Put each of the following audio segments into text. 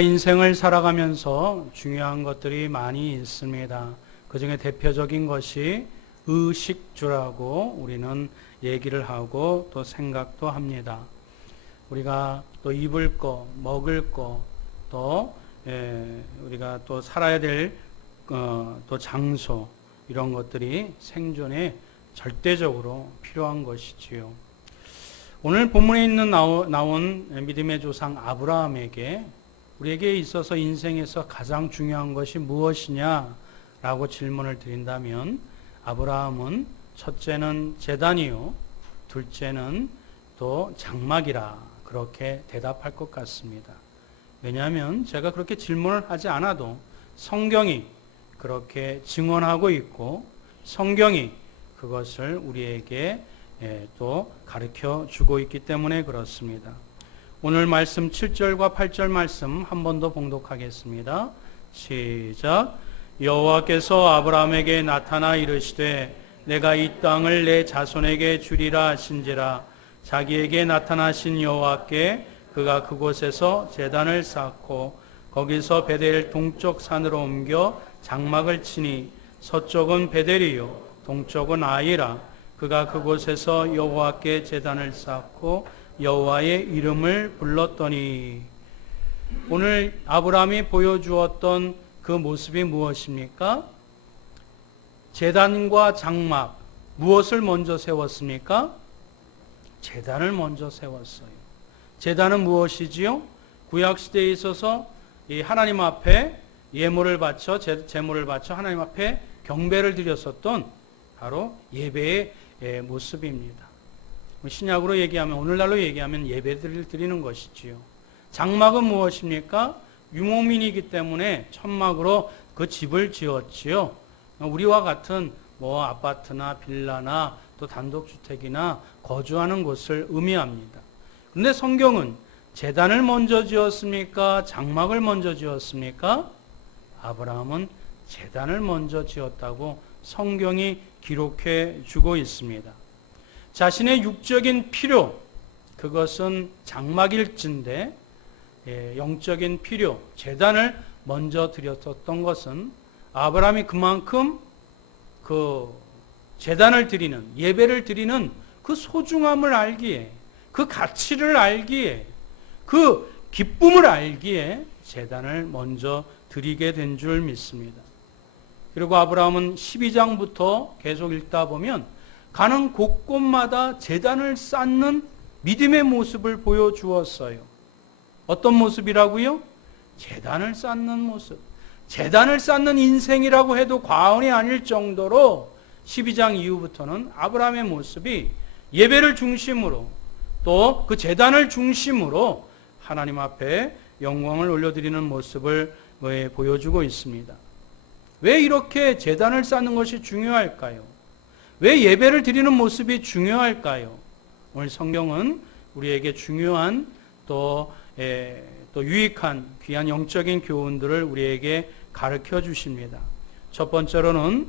인생을 살아가면서 중요한 것들이 많이 있습니다. 그 중에 대표적인 것이 의식주라고 우리는 얘기를 하고 또 생각도 합니다. 우리가 또 입을 거, 먹을 거, 또 우리가 또 살아야 될 또 장소, 이런 것들이 생존에 절대적으로 필요한 것이지요. 오늘 본문에 있는 나온 믿음의 조상 아브라함에게 우리에게 있어서 인생에서 가장 중요한 것이 무엇이냐라고 질문을 드린다면, 아브라함은 첫째는 제단이요, 둘째는 또 장막이라 그렇게 대답할 것 같습니다. 왜냐하면 제가 그렇게 질문을 하지 않아도 성경이 그렇게 증언하고 있고 성경이 그것을 우리에게 또 가르쳐 주고 있기 때문에 그렇습니다. 오늘 말씀 7절과 8절 말씀 한 번 더 봉독하겠습니다. 시작. 여호와께서 아브라함에게 나타나 이르시되 내가 이 땅을 내 자손에게 주리라 하신지라. 자기에게 나타나신 여호와께 그가 그곳에서 제단을 쌓고 거기서 베델 동쪽 산으로 옮겨 장막을 치니 서쪽은 베델이요 동쪽은 아이라. 그가 그곳에서 여호와께 제단을 쌓고 여호와의 이름을 불렀더니. 오늘 아브라함이 보여주었던 그 모습이 무엇입니까? 제단과 장막, 무엇을 먼저 세웠습니까? 제단을 먼저 세웠어요. 제단은 무엇이지요? 구약시대에 있어서 이 하나님 앞에 예물을 바쳐, 제물을 바쳐 하나님 앞에 경배를 드렸었던 바로 예배의 모습입니다. 신약으로 얘기하면, 오늘날로 얘기하면 예배를 드리는 것이지요. 장막은 무엇입니까? 유목민이기 때문에 천막으로 그 집을 지었지요. 우리와 같은 아파트나 빌라나 또 단독주택이나 거주하는 곳을 의미합니다. 그런데 성경은 제단을 먼저 지었습니까? 장막을 먼저 지었습니까? 아브라함은 제단을 먼저 지었다고 성경이 기록해 주고 있습니다. 자신의 육적인 필요, 그것은 장막일진데 영적인 필요, 제단을 먼저 드렸었던 것은 아브라함이 그만큼 그 제단을 드리는, 예배를 드리는 그 소중함을 알기에, 그 가치를 알기에, 그 기쁨을 알기에 제단을 먼저 드리게 된 줄 믿습니다. 그리고 아브라함은 12장부터 계속 읽다 보면 가는 곳곳마다 제단을 쌓는 믿음의 모습을 보여주었어요. 어떤 모습이라고요? 제단을 쌓는 모습. 제단을 쌓는 인생이라고 해도 과언이 아닐 정도로 12장 이후부터는 아브라함의 모습이 예배를 중심으로 또 그 제단을 중심으로 하나님 앞에 영광을 올려드리는 모습을 보여주고 있습니다. 왜 이렇게 제단을 쌓는 것이 중요할까요? 왜 예배를 드리는 모습이 중요할까요? 오늘 성경은 우리에게 중요한 또 유익한 귀한 영적인 교훈들을 우리에게 가르쳐 주십니다. 첫 번째로는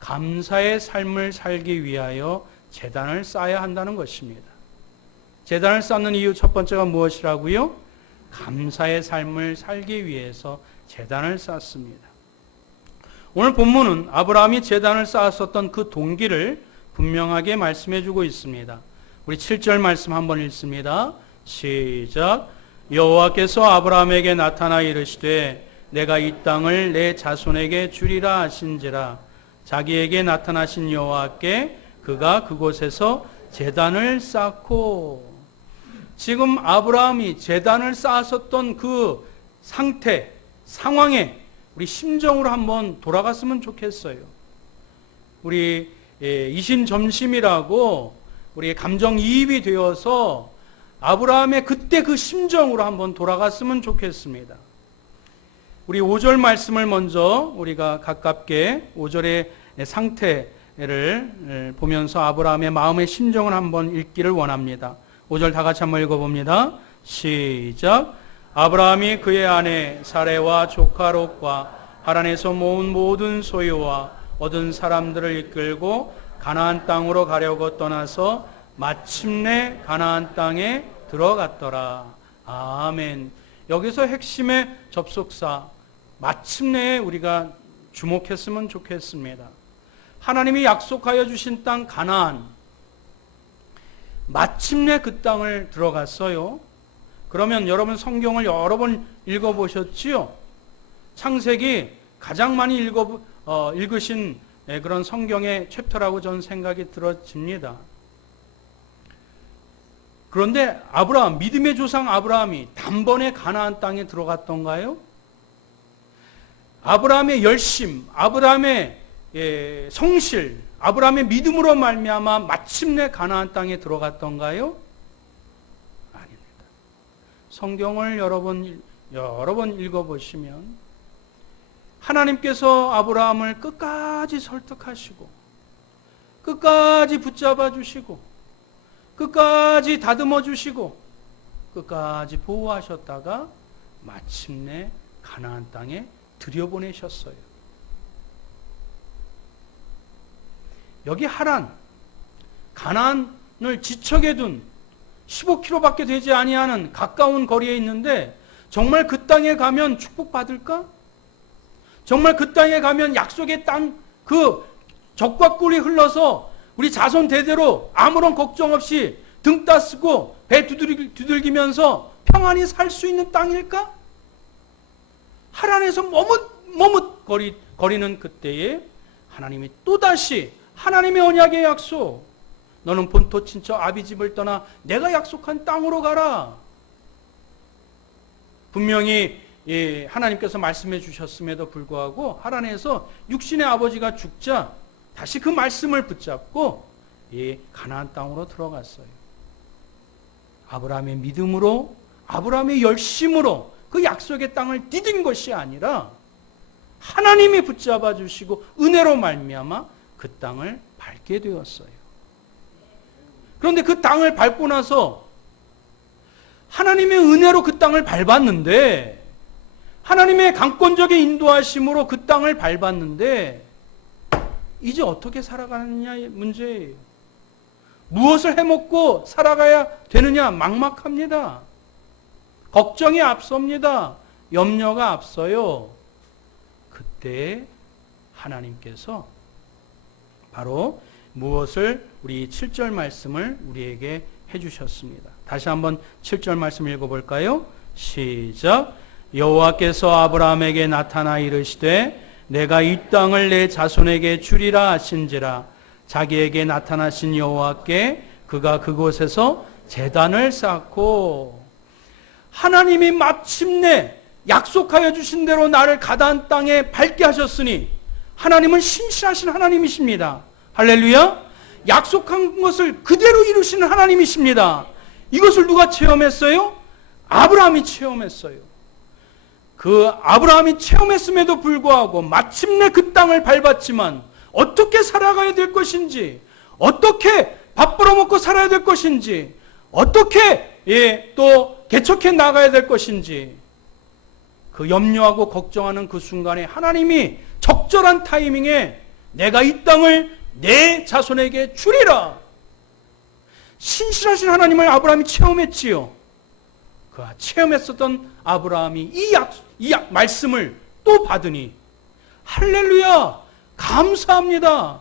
감사의 삶을 살기 위하여 제단을 쌓아야 한다는 것입니다. 제단을 쌓는 이유 첫 번째가 무엇이라고요? 감사의 삶을 살기 위해서 제단을 쌓습니다. 오늘 본문은 아브라함이 제단을 쌓았었던 그 동기를 분명하게 말씀해 주고 있습니다. 우리 7절 말씀 한번 읽습니다. 시작. 여호와께서 아브라함에게 나타나 이르시되 내가 이 땅을 내 자손에게 주리라 하신지라. 자기에게 나타나신 여호와께 그가 그곳에서 제단을 쌓고. 지금 아브라함이 제단을 쌓았었던 그 상태, 상황에 우리 심정으로 한번 돌아갔으면 좋겠어요. 우리 이심점심이라고 우리 감정이입이 되어서 아브라함의 그때 그 심정으로 한번 돌아갔으면 좋겠습니다. 우리 5절 말씀을 먼저 우리가 가깝게 5절의 상태를 보면서 아브라함의 마음의 심정을 한번 읽기를 원합니다. 5절 다 같이 한번 읽어봅니다. 시작. 아브라함이 그의 아내 사레와 조카 롯과 하란에서 모은 모든 소유와 얻은 사람들을 이끌고 가나안 땅으로 가려고 떠나서 마침내 가나안 땅에 들어갔더라. 아멘. 여기서 핵심의 접속사 마침내 우리가 주목했으면 좋겠습니다. 하나님이 약속하여 주신 땅 가나안, 마침내 그 땅을 들어갔어요. 그러면 여러분 성경을 여러 번 읽어보셨지요? 창세기 가장 많이 읽으신 그런 성경의 챕터라고 저는 생각이 들어집니다. 그런데 아브라함, 믿음의 조상 아브라함이 단번에 가나안 땅에 들어갔던가요? 아브라함의 열심, 아브라함의 성실, 아브라함의 믿음으로 말미암아 마침내 가나안 땅에 들어갔던가요? 아닙니다. 성경을 여러 번 읽어보시면 하나님께서 아브라함을 끝까지 설득하시고 끝까지 붙잡아 주시고 끝까지 다듬어 주시고 끝까지 보호하셨다가 마침내 가나안 땅에 들여보내셨어요. 여기 하란, 가나안을 지척에 둔 15km밖에 되지 아니하는 가까운 거리에 있는데 정말 그 땅에 가면 축복받을까? 정말 그 땅에 가면 약속의 땅, 그 젖과 꿀이 흘러서 우리 자손 대대로 아무런 걱정 없이 등 따쓰고 배 두들기면서 평안히 살 수 있는 땅일까? 하란에서 머뭇거리는 그때에 하나님이 또다시 하나님의 언약의 약속, 너는 본토 친척 아비집을 떠나 내가 약속한 땅으로 가라. 분명히 하나님께서 말씀해 주셨음에도 불구하고 하란에서 육신의 아버지가 죽자 다시 그 말씀을 붙잡고 가나안 땅으로 들어갔어요. 아브라함의 믿음으로, 아브라함의 열심으로 그 약속의 땅을 디딘 것이 아니라 하나님이 붙잡아 주시고 은혜로 말미암아 그 땅을 밟게 되었어요. 그런데 그 땅을 밟고 나서 하나님의 은혜로 그 땅을 밟았는데, 하나님의 강권적인 인도하심으로 그 땅을 밟았는데 이제 어떻게 살아가느냐의 문제예요. 무엇을 해먹고 살아가야 되느냐 막막합니다. 걱정이 앞섭니다. 염려가 앞서요. 그때 하나님께서 바로 무엇을 우리 7절 말씀을 우리에게 해주셨습니다. 다시 한번 7절 말씀 읽어볼까요? 시작. 여호와께서 아브라함에게 나타나 이르시되 내가 이 땅을 내 자손에게 주리라 하신지라. 자기에게 나타나신 여호와께 그가 그곳에서 제단을 쌓고, 하나님이 마침내 약속하여 주신 대로 나를 가나안 땅에 밟게 하셨으니 하나님은 신실하신 하나님이십니다. 할렐루야. 약속한 것을 그대로 이루시는 하나님이십니다. 이것을 누가 체험했어요? 아브라함이 체험했어요. 그 아브라함이 체험했음에도 불구하고 마침내 그 땅을 밟았지만 어떻게 살아가야 될 것인지, 어떻게 밥 벌어먹고 살아야 될 것인지, 어떻게 또 개척해 나가야 될 것인지, 그 염려하고 걱정하는 그 순간에 하나님이 적절한 타이밍에 내가 이 땅을 내 자손에게 주리라. 신실하신 하나님을 아브라함이 체험했지요. 그 체험했었던 아브라함이 이 말씀을 또 받으니 할렐루야, 감사합니다.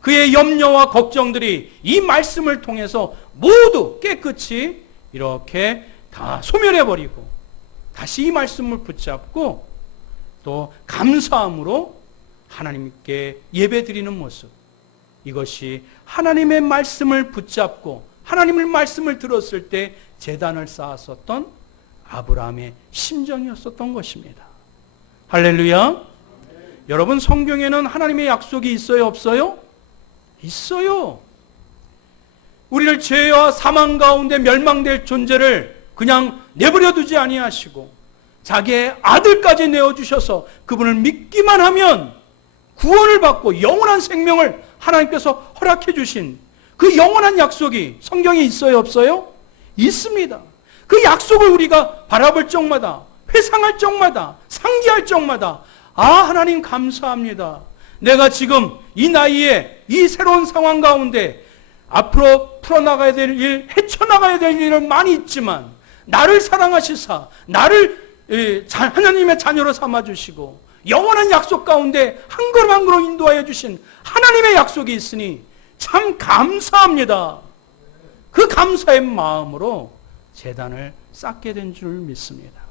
그의 염려와 걱정들이 이 말씀을 통해서 모두 깨끗이 이렇게 다 소멸해버리고 다시 이 말씀을 붙잡고 또 감사함으로 하나님께 예배드리는 모습, 이것이 하나님의 말씀을 붙잡고 하나님의 말씀을 들었을 때 제단을 쌓았었던 아브라함의 심정이었었던 것입니다. 할렐루야. 여러분, 성경에는 하나님의 약속이 있어요, 없어요? 있어요. 우리를 죄와 사망 가운데 멸망될 존재를 그냥 내버려 두지 아니하시고 자기의 아들까지 내어주셔서 그분을 믿기만 하면 구원을 받고 영원한 생명을 하나님께서 허락해 주신 그 영원한 약속이 성경에 있어요, 없어요? 있습니다. 그 약속을 우리가 바라볼 적마다, 회상할 적마다, 상기할 적마다 하나님 감사합니다. 내가 지금 이 나이에 이 새로운 상황 가운데 앞으로 풀어나가야 될 일, 헤쳐나가야 될 일은 많이 있지만 나를 사랑하시사 나를 하나님의 자녀로 삼아주시고 영원한 약속 가운데 한 걸음 한 걸음 인도하여 주신 하나님의 약속이 있으니 참 감사합니다. 그 감사의 마음으로 제단을 쌓게 된 줄 믿습니다.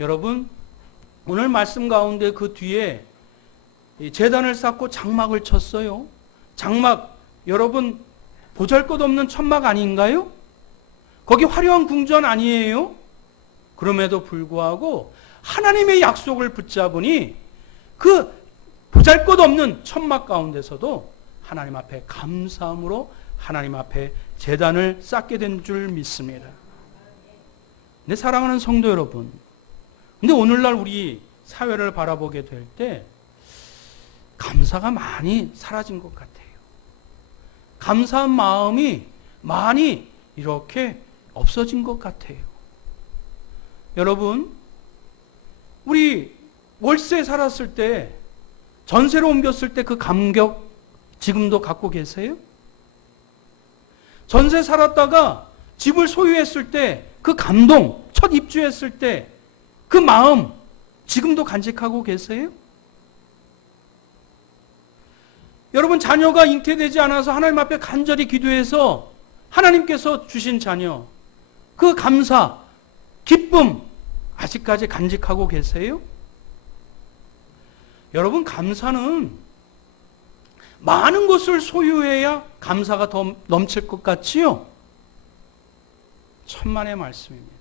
여러분, 오늘 말씀 가운데 그 뒤에 제단을 쌓고 장막을 쳤어요. 장막, 여러분 보잘것없는 천막 아닌가요? 거기 화려한 궁전 아니에요? 그럼에도 불구하고 하나님의 약속을 붙잡으니 그 보잘것없는 천막 가운데서도 하나님 앞에 감사함으로 하나님 앞에 제단을 쌓게 된 줄 믿습니다. 내 사랑하는 성도 여러분, 근데 오늘날 우리 사회를 바라보게 될 때 감사가 많이 사라진 것 같아요. 감사한 마음이 많이 이렇게 없어진 것 같아요. 여러분, 우리 월세 살았을 때, 전세로 옮겼을 때 그 감격 지금도 갖고 계세요? 전세 살았다가 집을 소유했을 때 그 감동, 첫 입주했을 때 그 마음 지금도 간직하고 계세요? 여러분, 자녀가 잉태되지 않아서 하나님 앞에 간절히 기도해서 하나님께서 주신 자녀, 그 감사, 기쁨 아직까지 간직하고 계세요? 여러분, 감사는 많은 것을 소유해야 감사가 더 넘칠 것 같지요? 천만의 말씀입니다.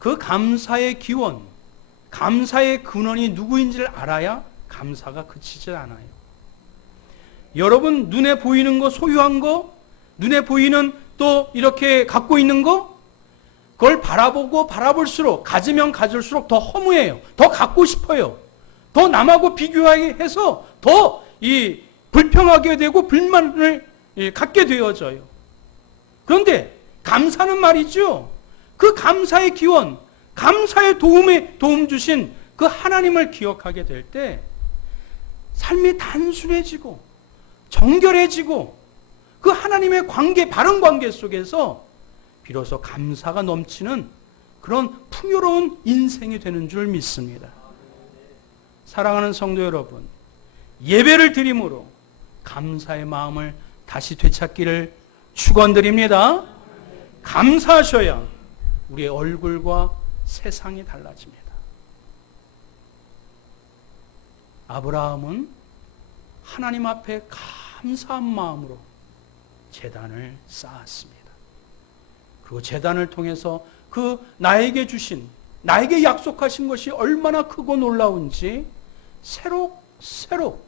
그 감사의 기원, 감사의 근원이 누구인지를 알아야 감사가 그치질 않아요. 여러분, 눈에 보이는 거, 소유한 거, 눈에 보이는 또 이렇게 갖고 있는 거, 그걸 바라보고 바라볼수록, 가지면 가질수록 더 허무해요. 더 갖고 싶어요. 더 남하고 비교하게 해서 더 불평하게 되고 불만을 갖게 되어져요. 그런데 감사는 말이죠. 그 감사의 기원, 감사의 도움 주신 그 하나님을 기억하게 될 때 삶이 단순해지고 정결해지고 그 하나님의 관계, 바른 관계 속에서 비로소 감사가 넘치는 그런 풍요로운 인생이 되는 줄 믿습니다. 사랑하는 성도 여러분, 예배를 드림으로 감사의 마음을 다시 되찾기를 축원드립니다. 감사하셔야 우리의 얼굴과 세상이 달라집니다. 아브라함은 하나님 앞에 감사한 마음으로 제단을 쌓았습니다. 그리고 제단을 통해서 그 나에게 주신, 나에게 약속하신 것이 얼마나 크고 놀라운지 새록새록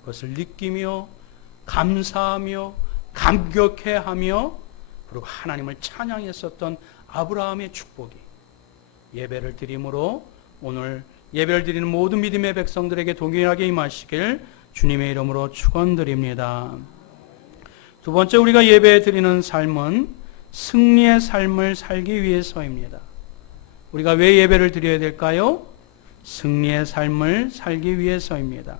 그것을 느끼며 감사하며 감격해하며 그리고 하나님을 찬양했었던 아브라함의 축복이 예배를 드림으로 오늘 예배를 드리는 모든 믿음의 백성들에게 동일하게 임하시길 주님의 이름으로 축원드립니다. 두 번째, 우리가 예배 드리는 삶은 승리의 삶을 살기 위해서입니다. 우리가 왜 예배를 드려야 될까요? 승리의 삶을 살기 위해서입니다.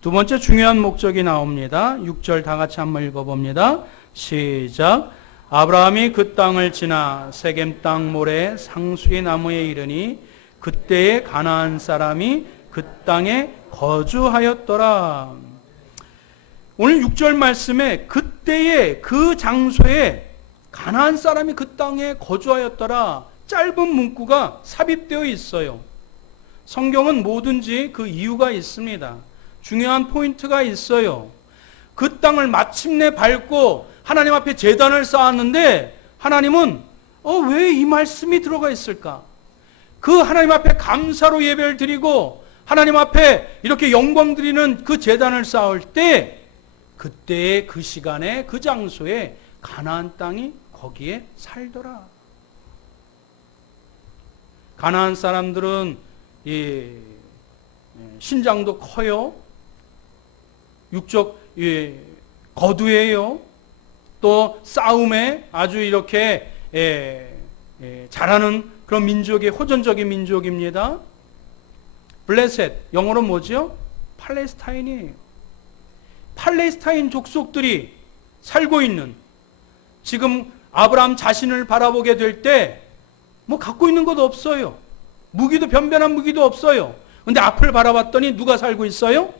두 번째 중요한 목적이 나옵니다. 6절 다 같이 한번 읽어봅니다. 시작. 아브라함이 그 땅을 지나 세겜 땅 모래 상수리 나무에 이르니 그때에 가나안 사람이 그 땅에 거주하였더라. 오늘 6절 말씀에 그때에 그 장소에 가나안 사람이 그 땅에 거주하였더라, 짧은 문구가 삽입되어 있어요. 성경은 뭐든지 그 이유가 있습니다. 중요한 포인트가 있어요. 그 땅을 마침내 밟고 하나님 앞에 제단을 쌓았는데 하나님은 왜 이 말씀이 들어가 있을까? 그 하나님 앞에 감사로 예배를 드리고 하나님 앞에 이렇게 영광 드리는 그 제단을 쌓을 때 그때의 그 시간에 그 장소에 가나안 땅이 거기에 살더라. 가나안 사람들은 신장도 커요. 육적 거두예요. 또 싸움에 아주 이렇게 잘하는 그런 민족의 호전적인 민족입니다. 블레셋, 영어로 뭐죠? 팔레스타인이에요. 팔레스타인 족속들이 살고 있는, 지금 아브라함 자신을 바라보게 될 때 뭐 갖고 있는 것도 없어요. 무기도 변변한 무기도 없어요. 근데 앞을 바라봤더니 누가 살고 있어요?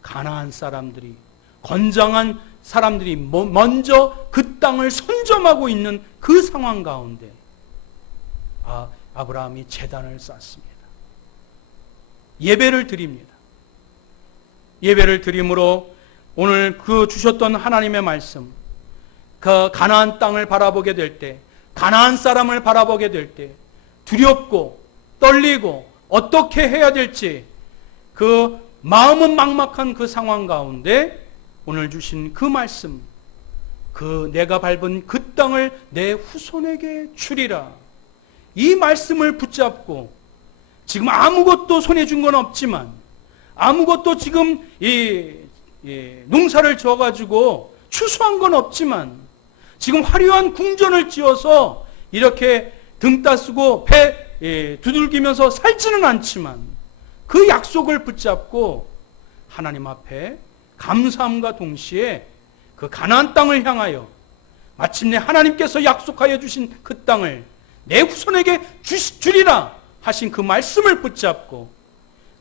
가나안 사람들이, 건장한 사람들이 먼저 그 땅을 선점하고 있는 그 상황 가운데 아브라함이 제단을 쌓습니다. 예배를 드립니다. 예배를 드림으로 오늘 그 주셨던 하나님의 말씀, 그 가나안 땅을 바라보게 될 때, 가나안 사람을 바라보게 될 때 두렵고 떨리고 어떻게 해야 될지 그 마음은 막막한 그 상황 가운데 오늘 주신 그 말씀, 그 내가 밟은 그 땅을 내 후손에게 주리라, 이 말씀을 붙잡고 지금 아무것도 손에 준 건 없지만, 아무것도 지금 농사를 져가지고 추수한 건 없지만, 지금 화려한 궁전을 지어서 이렇게 등 따쓰고 배 두들기면서 살지는 않지만 그 약속을 붙잡고 하나님 앞에 감사함과 동시에 그 가나안 땅을 향하여 마침내 하나님께서 약속하여 주신 그 땅을 내 후손에게 주리라 하신 그 말씀을 붙잡고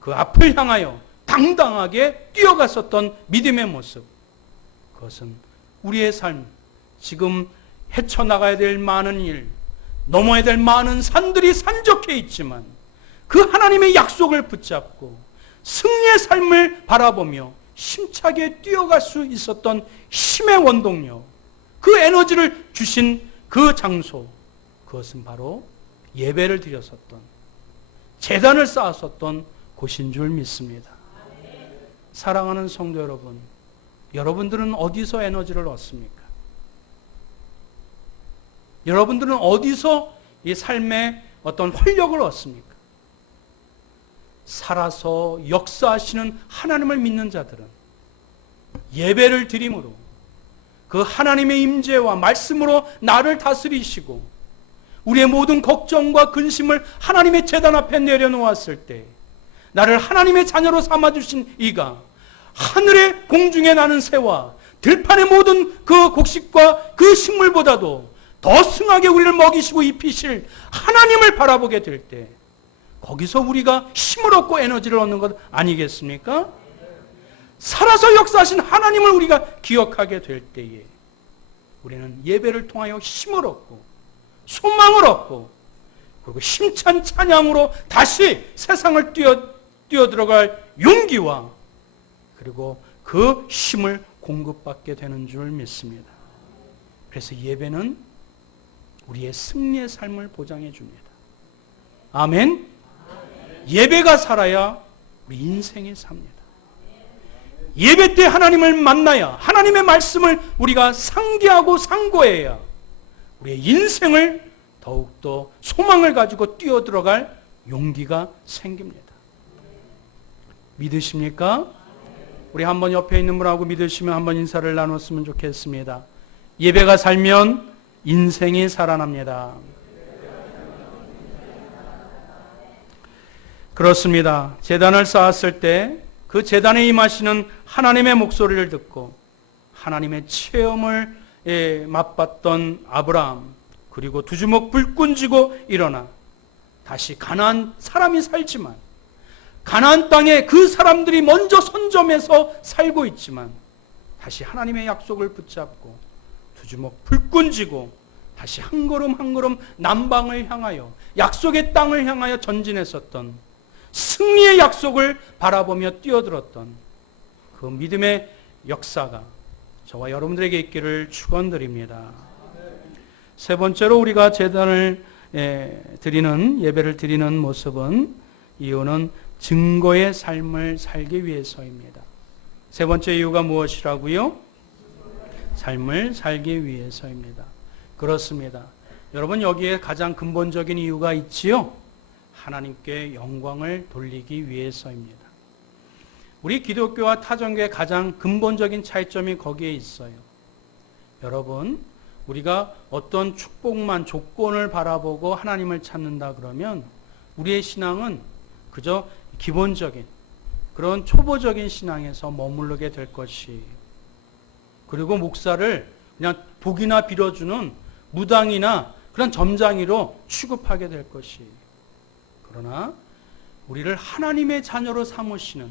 그 앞을 향하여 당당하게 뛰어갔었던 믿음의 모습, 그것은 우리의 삶, 지금 헤쳐나가야 될 많은 일, 넘어야 될 많은 산들이 산적해 있지만 그 하나님의 약속을 붙잡고 승리의 삶을 바라보며 힘차게 뛰어갈 수 있었던 힘의 원동력, 그 에너지를 주신 그 장소, 그것은 바로 예배를 드렸었던, 제단을 쌓았었던 곳인 줄 믿습니다. 사랑하는 성도 여러분, 여러분들은 어디서 에너지를 얻습니까? 여러분들은 어디서 이 삶의 어떤 활력을 얻습니까? 살아서 역사하시는 하나님을 믿는 자들은 예배를 드림으로 그 하나님의 임재와 말씀으로 나를 다스리시고 우리의 모든 걱정과 근심을 하나님의 제단 앞에 내려놓았을 때 나를 하나님의 자녀로 삼아주신 이가 하늘의 공중에 나는 새와 들판의 모든 그 곡식과 그 식물보다도 더 승하게 우리를 먹이시고 입히실 하나님을 바라보게 될 때 거기서 우리가 힘을 얻고 에너지를 얻는 것 아니겠습니까? 살아서 역사하신 하나님을 우리가 기억하게 될 때에 우리는 예배를 통하여 힘을 얻고 소망을 얻고 그리고 힘찬 찬양으로 다시 세상을 뛰어들어갈 용기와 그리고 그 힘을 공급받게 되는 줄 믿습니다. 그래서 예배는 우리의 승리의 삶을 보장해 줍니다. 아멘. 예배가 살아야 우리 인생이 삽니다. 예배 때 하나님을 만나야, 하나님의 말씀을 우리가 상기하고 상고해야 우리의 인생을 더욱더 소망을 가지고 뛰어들어갈 용기가 생깁니다. 믿으십니까? 우리 한번 옆에 있는 분하고 믿으시면 한번 인사를 나눴으면 좋겠습니다. 예배가 살면 인생이 살아납니다. 그렇습니다. 제단을 쌓았을 때 그 제단에 임하시는 하나님의 목소리를 듣고 하나님의 체험을 맛봤던 아브라함, 그리고 두 주먹 불끈 쥐고 일어나 다시 가나안 사람이 살지만 가나안 땅에 그 사람들이 먼저 선점해서 살고 있지만 다시 하나님의 약속을 붙잡고 두 주먹 불끈 쥐고 다시 한 걸음 한 걸음 남방을 향하여 약속의 땅을 향하여 전진했었던 승리의 약속을 바라보며 뛰어들었던 그 믿음의 역사가 저와 여러분들에게 있기를 축원드립니다. 세 번째로 우리가 제단을 드리는, 예배를 드리는 모습은, 이유는 증거의 삶을 살기 위해서입니다. 세 번째 이유가 무엇이라고요? 삶을 살기 위해서입니다. 그렇습니다. 여러분, 여기에 가장 근본적인 이유가 있지요? 하나님께 영광을 돌리기 위해서입니다. 우리 기독교와 타종교의 가장 근본적인 차이점이 거기에 있어요. 여러분, 우리가 어떤 축복만, 조건을 바라보고 하나님을 찾는다 그러면 우리의 신앙은 그저 기본적인 그런 초보적인 신앙에서 머무르게 될 것이에요. 그리고 목사를 그냥 복이나 빌어주는 무당이나 그런 점장이로 취급하게 될 것이. 그러나 우리를 하나님의 자녀로 삼으시는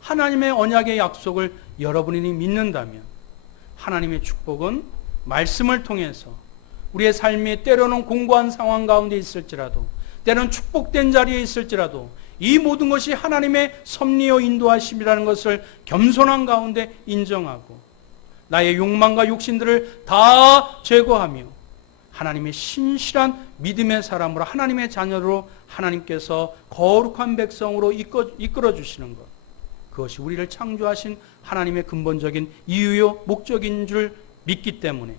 하나님의 언약의 약속을 여러분이 믿는다면 하나님의 축복은 말씀을 통해서 우리의 삶이 때로는 공고한 상황 가운데 있을지라도, 때로는 축복된 자리에 있을지라도 이 모든 것이 하나님의 섭리요 인도하심이라는 것을 겸손한 가운데 인정하고 나의 욕망과 욕심들을 다 제거하며 하나님의 신실한 믿음의 사람으로, 하나님의 자녀로 하나님께서 거룩한 백성으로 이끌어 주시는 것, 그것이 우리를 창조하신 하나님의 근본적인 이유요 목적인 줄 믿기 때문에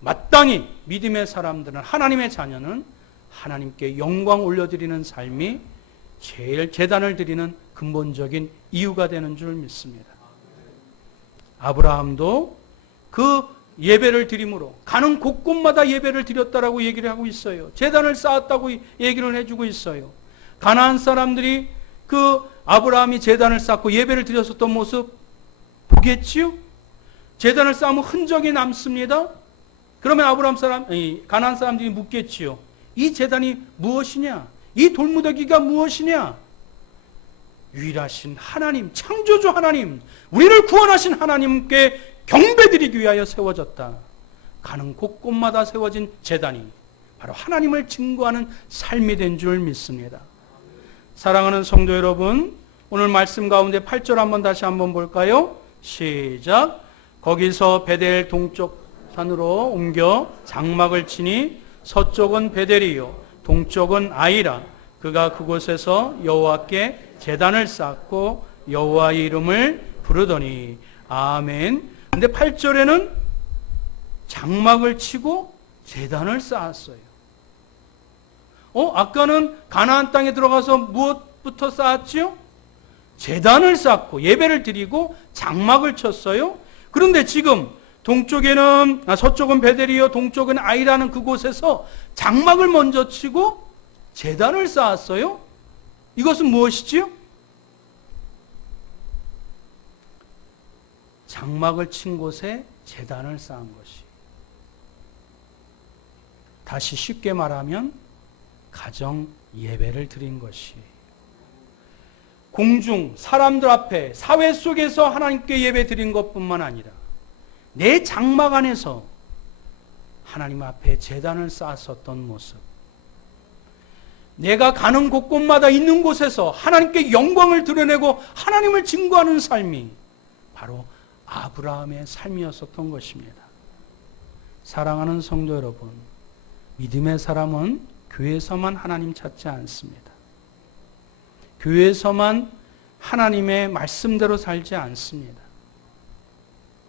마땅히 믿음의 사람들은, 하나님의 자녀는 하나님께 영광 올려드리는 삶이 제일 제단을 드리는 근본적인 이유가 되는 줄 믿습니다. 아브라함도 그 예배를 드림으로 가는 곳곳마다 예배를 드렸다라고 얘기를 하고 있어요. 제단을 쌓았다고 얘기를 해주고 있어요. 가나안 사람들이 그 아브라함이 제단을 쌓고 예배를 드렸었던 모습 보겠지요? 제단을 쌓으면 흔적이 남습니다. 그러면 가나안 사람들이 묻겠지요. 이 제단이 무엇이냐? 이 돌무더기가 무엇이냐? 유일하신 하나님, 창조주 하나님, 우리를 구원하신 하나님께 경배드리기 위하여 세워졌다. 가는 곳곳마다 세워진 제단이 바로 하나님을 증거하는 삶이 된 줄 믿습니다. 사랑하는 성도 여러분, 오늘 말씀 가운데 8절 한번 다시 한번 볼까요? 시작. 거기서 베델 동쪽 산으로 옮겨 장막을 치니 서쪽은 베델이요 동쪽은 아이라. 그가 그곳에서 여호와께 제단을 쌓고 여호와의 이름을 부르더니. 아멘. 근데 8절에는 장막을 치고 제단을 쌓았어요. 아까는 가나안 땅에 들어가서 무엇부터 쌓았지요? 제단을 쌓고 예배를 드리고 장막을 쳤어요. 그런데 지금 서쪽은 베델이요 동쪽은 아이라는 그곳에서 장막을 먼저 치고 제단을 쌓았어요. 이것은 무엇이지요? 장막을 친 곳에 제단을 쌓은 것이. 다시 쉽게 말하면 가정 예배를 드린 것이. 공중 사람들 앞에 사회 속에서 하나님께 예배 드린 것뿐만 아니라 내 장막 안에서 하나님 앞에 제단을 쌓았었던 모습. 내가 가는 곳곳마다 있는 곳에서 하나님께 영광을 드러내고 하나님을 증거하는 삶이 바로 아브라함의 삶이었었던 것입니다. 사랑하는 성도 여러분, 믿음의 사람은 교회에서만 하나님 찾지 않습니다. 교회에서만 하나님의 말씀대로 살지 않습니다.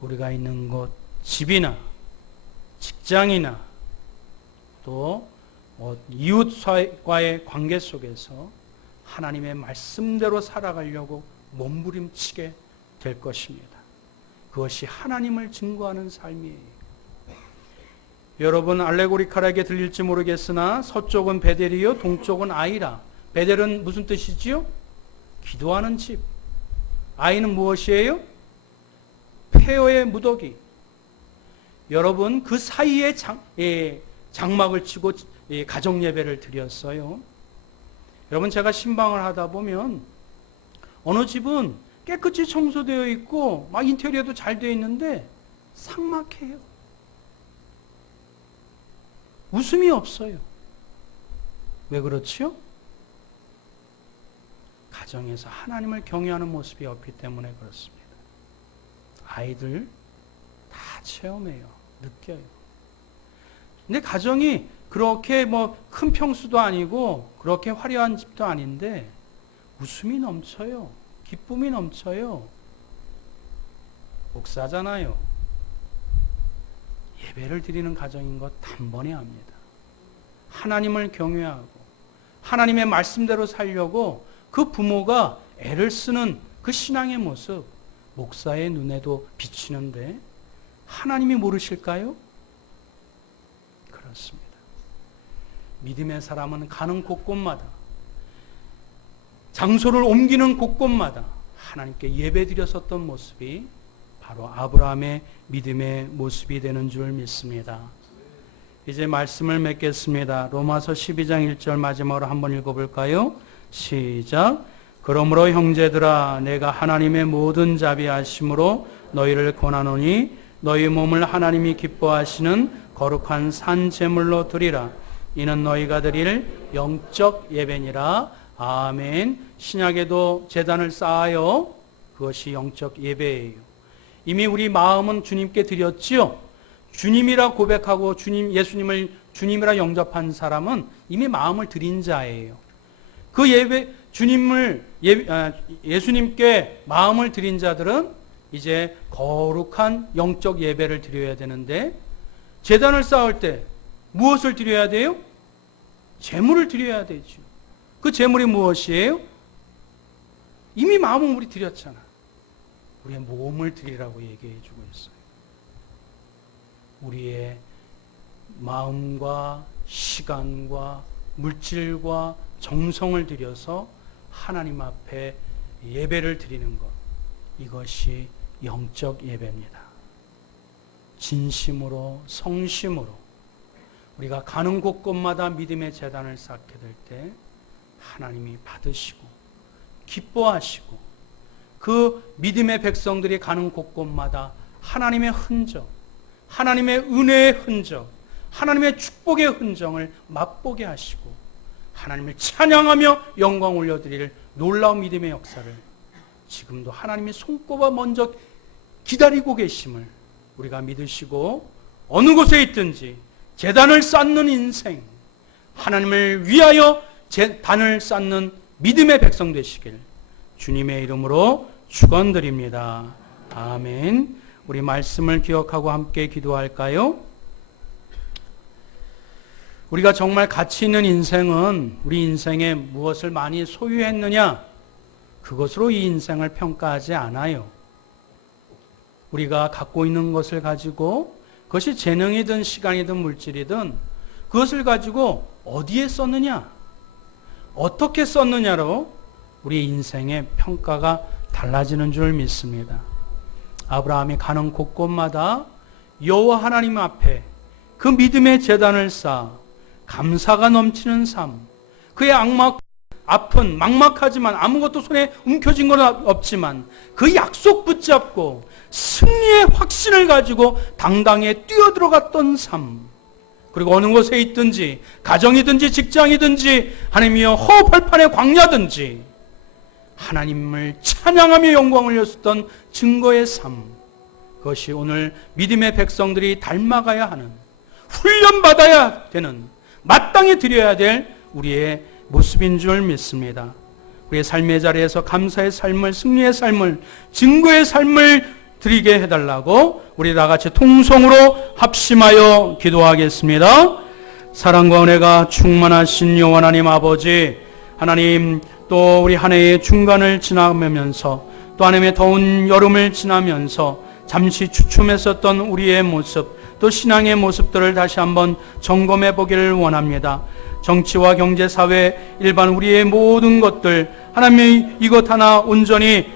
우리가 있는 곳, 집이나 직장이나 또 이웃과의 관계 속에서 하나님의 말씀대로 살아가려고 몸부림치게 될 것입니다. 그것이 하나님을 증거하는 삶이에요. 여러분 알레고리칼하게 들릴지 모르겠으나 서쪽은 베델이요 동쪽은 아이라. 베델은 무슨 뜻이지요? 기도하는 집. 아이는 무엇이에요? 폐허의 무더기. 여러분 그 사이에 장막을 치고 가정 예배를 드렸어요. 여러분 제가 신방을 하다 보면 어느 집은 깨끗이 청소되어 있고 막 인테리어도 잘 되어 있는데 삭막해요. 웃음이 없어요. 왜 그렇지요? 가정에서 하나님을 경외하는 모습이 없기 때문에 그렇습니다. 아이들 다 체험해요. 느껴요. 근데 가정이 그렇게 큰 평수도 아니고 그렇게 화려한 집도 아닌데 웃음이 넘쳐요. 기쁨이 넘쳐요. 목사잖아요. 예배를 드리는 가정인 것 단번에 압니다. 하나님을 경외하고 하나님의 말씀대로 살려고 그 부모가 애를 쓰는 그 신앙의 모습 목사의 눈에도 비치는데 하나님이 모르실까요? 그렇습니다. 믿음의 사람은 가는 곳곳마다 장소를 옮기는 곳곳마다 하나님께 예배드렸었던 모습이 바로 아브라함의 믿음의 모습이 되는 줄 믿습니다. 이제 말씀을 맺겠습니다. 로마서 12장 1절 마지막으로 한번 읽어볼까요? 시작. 그러므로 형제들아 내가 하나님의 모든 자비하심으로 너희를 권하노니 너희 몸을 하나님이 기뻐하시는 거룩한 산 제물로 드리라. 이는 너희가 드릴 영적 예배니라. 아멘. 신약에도 제단을 쌓아요. 그것이 영적 예배예요. 이미 우리 마음은 주님께 드렸지요. 주님이라 고백하고 예수님을 주님이라 영접한 사람은 이미 마음을 드린 자예요. 그 예배, 예수님께 마음을 드린 자들은 이제 거룩한 영적 예배를 드려야 되는데, 제단을 쌓을 때 무엇을 드려야 돼요? 제물을 드려야 되죠. 그 제물이 무엇이에요? 이미 마음은 우리 드렸잖아. 우리의 몸을 드리라고 얘기해 주고 있어요. 우리의 마음과 시간과 물질과 정성을 들여서 하나님 앞에 예배를 드리는 것, 이것이 영적 예배입니다. 진심으로 성심으로 우리가 가는 곳곳마다 믿음의 제단을 쌓게 될 때 하나님이 받으시고 기뻐하시고, 그 믿음의 백성들이 가는 곳곳마다 하나님의 흔적, 하나님의 은혜의 흔적, 하나님의 축복의 흔적을 맛보게 하시고 하나님을 찬양하며 영광 올려드릴 놀라운 믿음의 역사를 지금도 하나님이 손꼽아 먼저 기다리고 계심을 우리가 믿으시고, 어느 곳에 있든지 제단을 쌓는 인생, 하나님을 위하여 제단을 쌓는 믿음의 백성 되시길 주님의 이름으로 축원드립니다. 아멘. 우리 말씀을 기억하고 함께 기도할까요? 우리가 정말 가치 있는 인생은 우리 인생에 무엇을 많이 소유했느냐, 그것으로 이 인생을 평가하지 않아요. 우리가 갖고 있는 것을 가지고, 그것이 재능이든 시간이든 물질이든, 그것을 가지고 어디에 썼느냐, 어떻게 썼느냐로 우리 인생의 평가가 달라지는 줄 믿습니다. 아브라함이 가는 곳곳마다 여호와 하나님 앞에 그 믿음의 제단을 쌓아 감사가 넘치는 삶, 그의 아픈 막막하지만 아무것도 손에 움켜진 건 없지만 그 약속 붙잡고 승리의 확신을 가지고 당당히 뛰어들어갔던 삶, 그리고 어느 곳에 있든지, 가정이든지 직장이든지 하나님이여 허벌판의 광야든지 하나님을 찬양하며 영광을 올렸었던 증거의 삶, 그것이 오늘 믿음의 백성들이 닮아가야 하는, 훈련받아야 되는, 마땅히 드려야 될 우리의 모습인 줄 믿습니다. 우리의 삶의 자리에서 감사의 삶을, 승리의 삶을, 증거의 삶을 드리게 해달라고 우리 다 같이 통성으로 합심하여 기도하겠습니다. 사랑과 은혜가 충만하신 여호와 하나님 아버지, 하나님, 또 우리 한 해의 중간을 지나면서 또 하나님의 더운 여름을 지나면서 잠시 주춤했었던 우리의 모습, 또 신앙의 모습들을 다시 한번 점검해 보기를 원합니다. 정치와 경제, 사회, 일반 우리의 모든 것들, 하나님의 이것 하나 온전히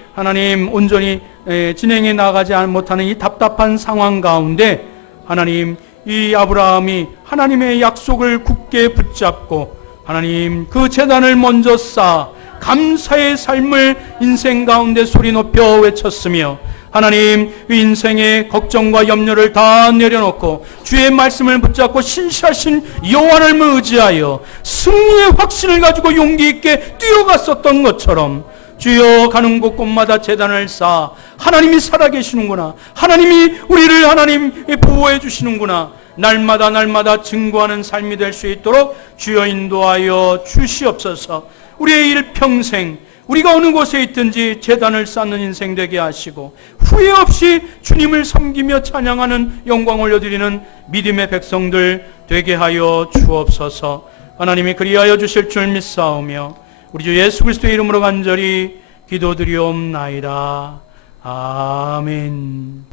진행해 나가지 못하는 이 답답한 상황 가운데 하나님, 이 아브라함이 하나님의 약속을 굳게 붙잡고 하나님 그 제단을 먼저 쌓아 감사의 삶을 인생 가운데 소리 높여 외쳤으며, 하나님 인생의 걱정과 염려를 다 내려놓고 주의 말씀을 붙잡고 신실하신 여호와를 의지하여 승리의 확신을 가지고 용기 있게 뛰어갔었던 것처럼, 주여 가는 곳곳마다 제단을 쌓아 하나님이 살아계시는구나, 하나님이 우리를 하나님 보호해 주시는구나, 날마다 증거하는 삶이 될 수 있도록 주여 인도하여 주시옵소서. 우리의 일평생 우리가 어느 곳에 있든지 제단을 쌓는 인생 되게 하시고, 후회 없이 주님을 섬기며 찬양하는, 영광 올려드리는 믿음의 백성들 되게 하여 주옵소서. 하나님이 그리하여 주실 줄 믿사오며 우리 주 예수 그리스도의 이름으로 간절히 기도드리옵나이다. 아멘.